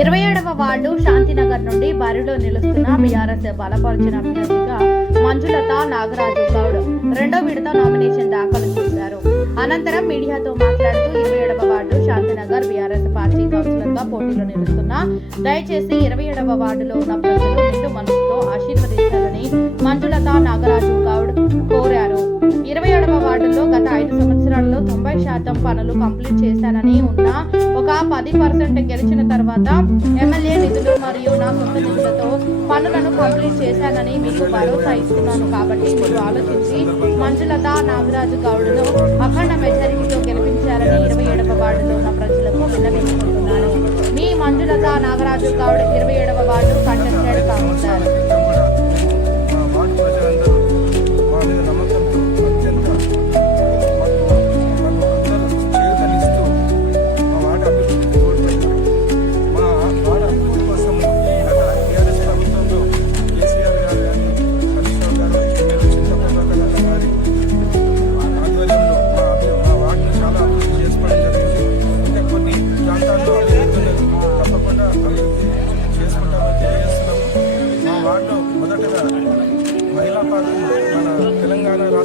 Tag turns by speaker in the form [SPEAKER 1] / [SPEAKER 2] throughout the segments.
[SPEAKER 1] ఇరవై ఏడవ వార్డు శాంతినగర్ నుండి బరిలో నిలుస్తున్న బీఆర్ఎస్ బలపరిచిన అభ్యర్థిగా మంజులత నాగరాజు గౌడ్ రెండో విడత నామినేషన్ దాఖలు చేశారు. అనంతరం మీడియాతో మాట్లాడుతూ ఇరవై ఏడవ వార్డు శాంతినగర్ బీఆర్ఎస్ పార్టీ కౌన్సిలర్గా పోటీలో నిలుస్తున్న దయచేసి ఇరవై ఏడవ వార్డులో ఉన్న ప్రజలు నిండు మనసుతో ఆశీర్వదించాలని మంజులత నాగరాజు గౌడ్ కోరారు. శాతం పనులు కంప్లీట్ చేశానని ఉన్న ఒక పది పర్సెంట్ గెలిచిన తర్వాత ఎమ్మెల్యే నిధులు మరియు నా సొంత నిధులతో పనులను కంప్లీట్ చేశానని మీకు భరోసా ఇస్తున్నాను కాబట్టి మీరు ఆలోచించి మంజులత నాగరాజు గౌడ్ను అఖండ మెజారిటీతో గెలిపించారని ఇరవై ఏడవ వార్డులో ఉన్న ప్రజలకు విన్నవించుకుంటున్నాను. మీ మంజులత నాగరాజు గౌడ్ ఇరవై ఏడవ వార్డు కంటెస్టెడ్ కౌన్సిలర్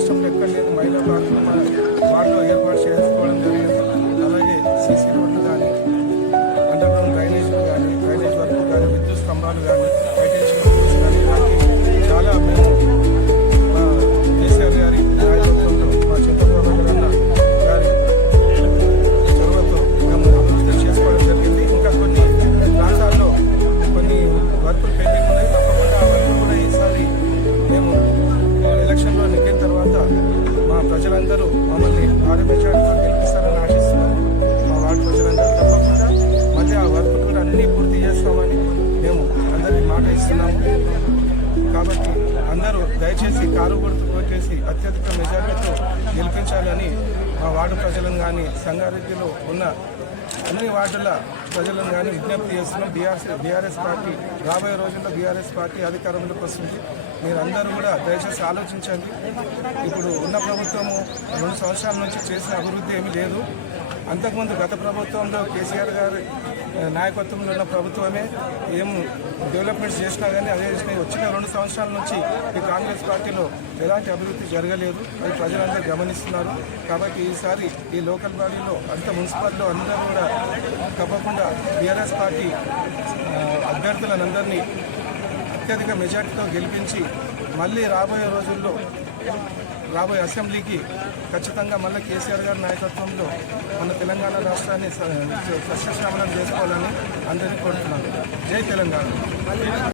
[SPEAKER 2] સફેદ કરી મહિલા માર્ગનો એરપોર્ટ છે. ప్రజలందరూ మమ్మల్ని భారీ గెలిపిస్తారని ఆశిస్తున్నాము. మా వార్డు ప్రజలందరూ తప్పకుండా మళ్ళీ ఆ వర్క్ కూడా అన్నీ పూర్తి చేస్తామని మేము అందరికీ మాట ఇస్తున్నాము. కాబట్టి అందరూ దయచేసి కారు గుర్తు కొట్టేసి అత్యధిక మెజార్టీతో గెలిపించాలని మా వార్డు ప్రజలను కానీ సంగారెడ్డిలో ఉన్న అన్ని వార్డుల ప్రజలను కానీ విజ్ఞప్తి చేస్తున్నాం. బీఆర్ఎస్ బీఆర్ఎస్ పార్టీ రాబోయే రోజుల్లో బీఆర్ఎస్ పార్టీ అధికారంలోకి వస్తుంది. మీరందరూ కూడా దయచేసి ఆలోచించండి. ఇప్పుడు ఉన్న ప్రభుత్వము రెండు సంవత్సరాల నుంచి చేసిన అభివృద్ధి ఏమీ లేదు. అంతకుముందు గత ప్రభుత్వంలో కేసీఆర్ గారి నాయకత్వంలో ఉన్న ప్రభుత్వమే ఏం డెవలప్మెంట్స్ చేసినా కానీ అదే వచ్చిన రెండు సంవత్సరాల నుంచి ఈ కాంగ్రెస్ పార్టీలో ఎలాంటి అభివృద్ధి జరగలేదు. అది ప్రజలందరూ గమనిస్తున్నారు. కాబట్టి ఈసారి ఈ లోకల్ బాడీలో అంత మున్సిపాల్లో అందరూ కూడా తప్పకుండా బీఆర్ఎస్ పార్టీ అభ్యర్థులందరినీ అత్యధిక మెజార్టీతో గెలిపించి మళ్ళీ రాబోయే రోజుల్లో రాబోయే అసెంబ్లీకి ఖచ్చితంగా మళ్ళీ కేసీఆర్ గారి నాయకత్వంలో మన తెలంగాణ రాష్ట్రాన్ని సస్యశ్రామణం చేసుకోవాలని అందరినీ కోరుతున్నాను. జై తెలంగాణ.